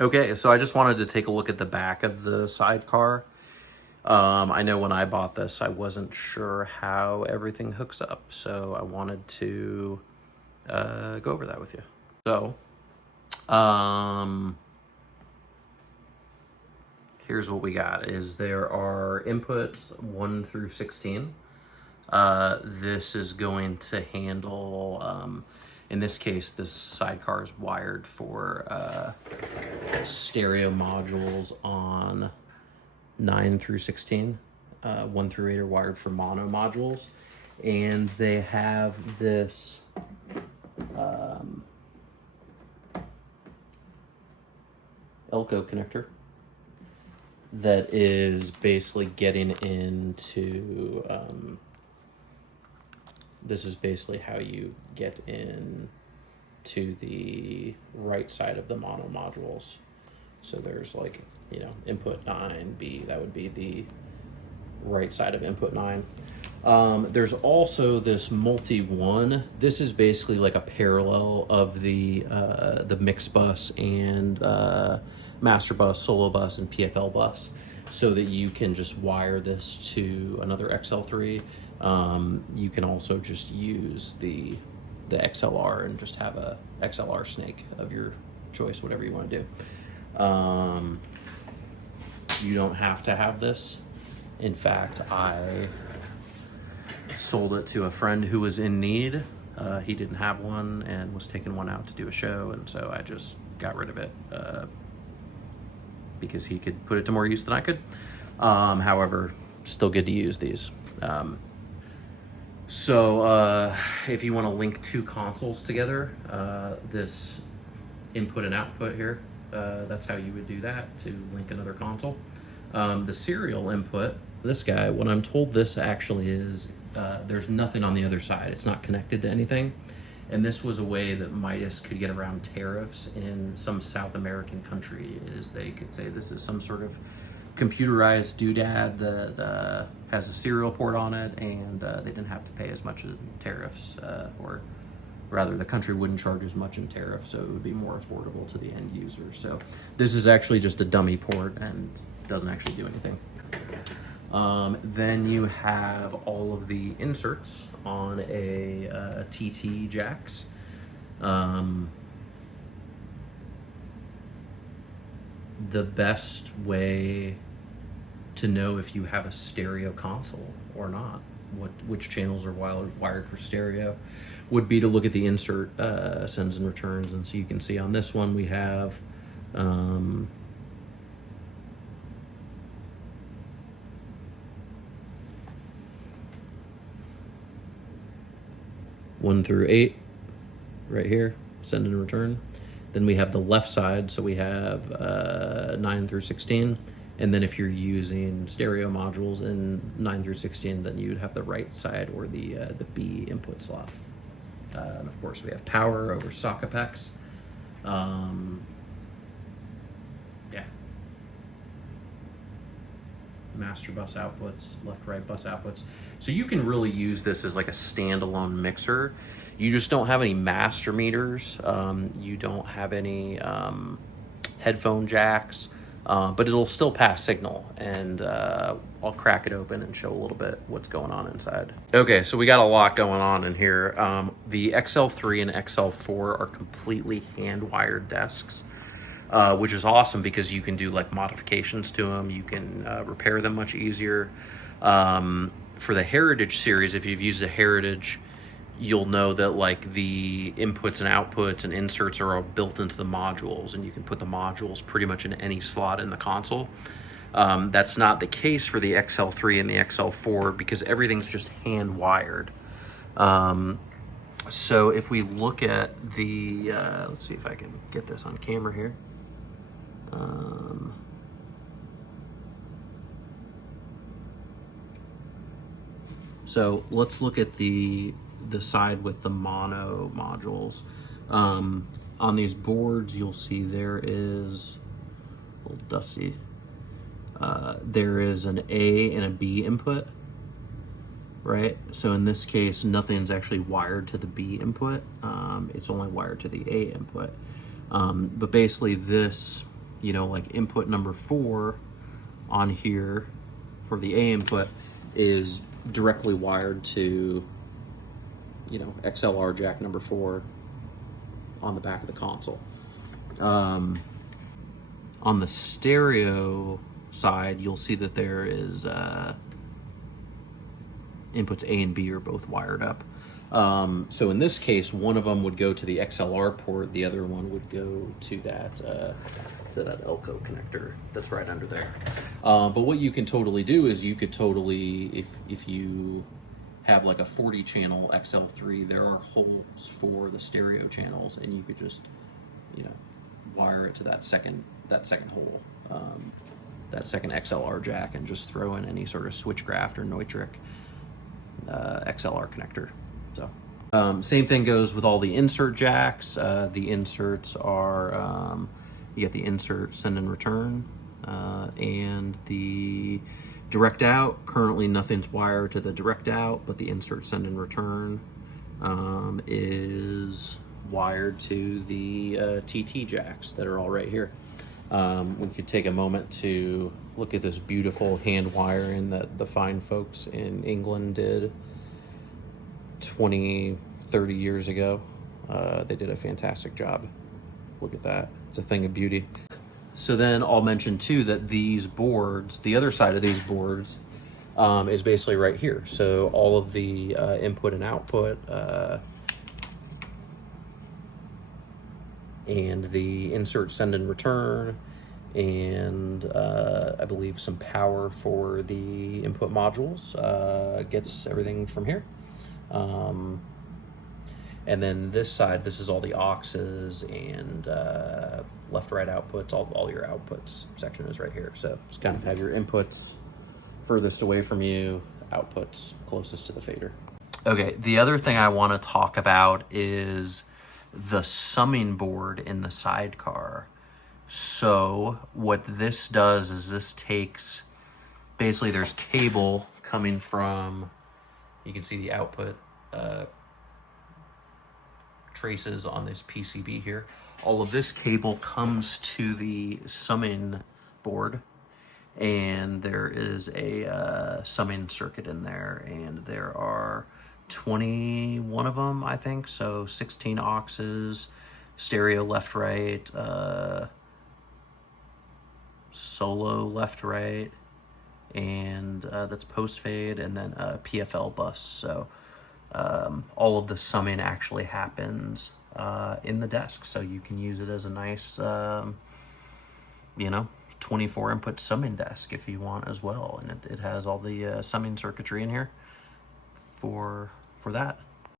Okay, so I just wanted to take a look at the back of the Sidecar. I know when I bought this, I wasn't sure how everything hooks up, so I wanted to go over that with you. So, here's what we got, is there are inputs 1 through 16. This is going to handle, in this case, this Sidecar is wired for stereo modules on 9 through 16. 1 through 8 are wired for mono modules. And they have this Elko connector that is basically getting into, this is basically how you get in to the right side of the mono modules. So there's like, you know, input 9B, that would be the right side of input 9. There's also this multi-1. This is basically like a parallel of the mix bus and master bus, solo bus, and PFL bus, so that you can just wire this to another XL3. You can also just use the XLR and just have a XLR snake of your choice, whatever you want to do. You don't have to have this. In fact, I sold it to a friend who was in need. He didn't have one and was taking one out to do a show, and so I just got rid of it because he could put it to more use than I could. However, still good to use these. So if you want to link two consoles together, this input and output here, that's how you would do that, to link another console. The serial input, this guy, what I'm told this actually is, there's nothing on the other side. It's not connected to anything. And this was a way that Midas could get around tariffs in some South American country, is they could say this is some sort of computerized doodad that has a serial port on it, and they didn't have to pay as much in tariffs, or rather the country wouldn't charge as much in tariffs, so it would be more affordable to the end user. So this is actually just a dummy port and doesn't actually do anything. Then you have all of the inserts on a TT jacks. The best way to know if you have a stereo console or not, which channels are wired for stereo, would be to look at the insert sends and returns. And so you can see on this one we have 1 through 8 right here, send and return. Then we have the left side, so we have 9 through 16. And then if you're using stereo modules in 9 through 16, then you'd have the right side, or the B input slot. And of course we have power over socket packs. Yeah. Master bus outputs, left-right bus outputs. So you can really use this as like a standalone mixer. You just don't have any master meters. You don't have any headphone jacks, but it'll still pass signal. And I'll crack it open and show a little bit what's going on inside. Okay, so we got a lot going on in here. The XL3 and XL4 are completely hand-wired desks. Which is awesome because you can do like modifications to them. You can repair them much easier. For the Heritage series, if you've used a Heritage, you'll know that like the inputs and outputs and inserts are all built into the modules, and you can put the modules pretty much in any slot in the console. That's not the case for the XL3 and the XL4 because everything's just hand wired. So if we look at the, let's see if I can get this on camera here. So let's look at the side with the mono modules. On these boards, you'll see there is a little dusty. There is an A and a B input, right? So in this case, nothing's actually wired to the B input. It's only wired to the A input. But basically this you know, like input number 4 on here for the A input is directly wired to, you know, XLR jack number 4 on the back of the console. On the stereo side, you'll see that there is inputs A and B are both wired up. So in this case, one of them would go to the XLR port, the other one would go to that Elco connector that's right under there. But what you can totally do is you could totally, if you have like a 40 channel XL3, there are holes for the stereo channels, and you could just, you know, wire it to that second hole, that second XLR jack, and just throw in any sort of switchcraft or Neutrik XLR connector. So same thing goes with all the insert jacks. The inserts are, you get the insert send and return, and the direct out. Currently nothing's wired to the direct out, but the insert send and return is wired to the TT jacks that are all right here. We could take a moment to look at this beautiful hand wiring that the fine folks in England did 20, 30 years ago. They did a fantastic job. Look at that. It's a thing of beauty. So then I'll mention too that these boards, the other side of these boards, is basically right here. So all of the input and output and the insert send and return, and I believe some power for the input modules, gets everything from here. And then this side, this is all the auxes and left, right outputs, all your outputs section is right here. So just kind of have your inputs furthest away from you, outputs closest to the fader. Okay, the other thing I want to talk about is the summing board in the Sidecar. So what this does is this takes, basically there's cable coming from, you can see the output traces on this PCB here. All of this cable comes to the summing board, and there is a summing circuit in there, and there are 21 of them, I think. So 16 auxes, stereo left, right, solo left, right, and that's post fade, and then a PFL bus. So all of the summing actually happens in the desk, so you can use it as a nice, you know, 24 input summing desk if you want as well. And it has all the summing circuitry in here for that.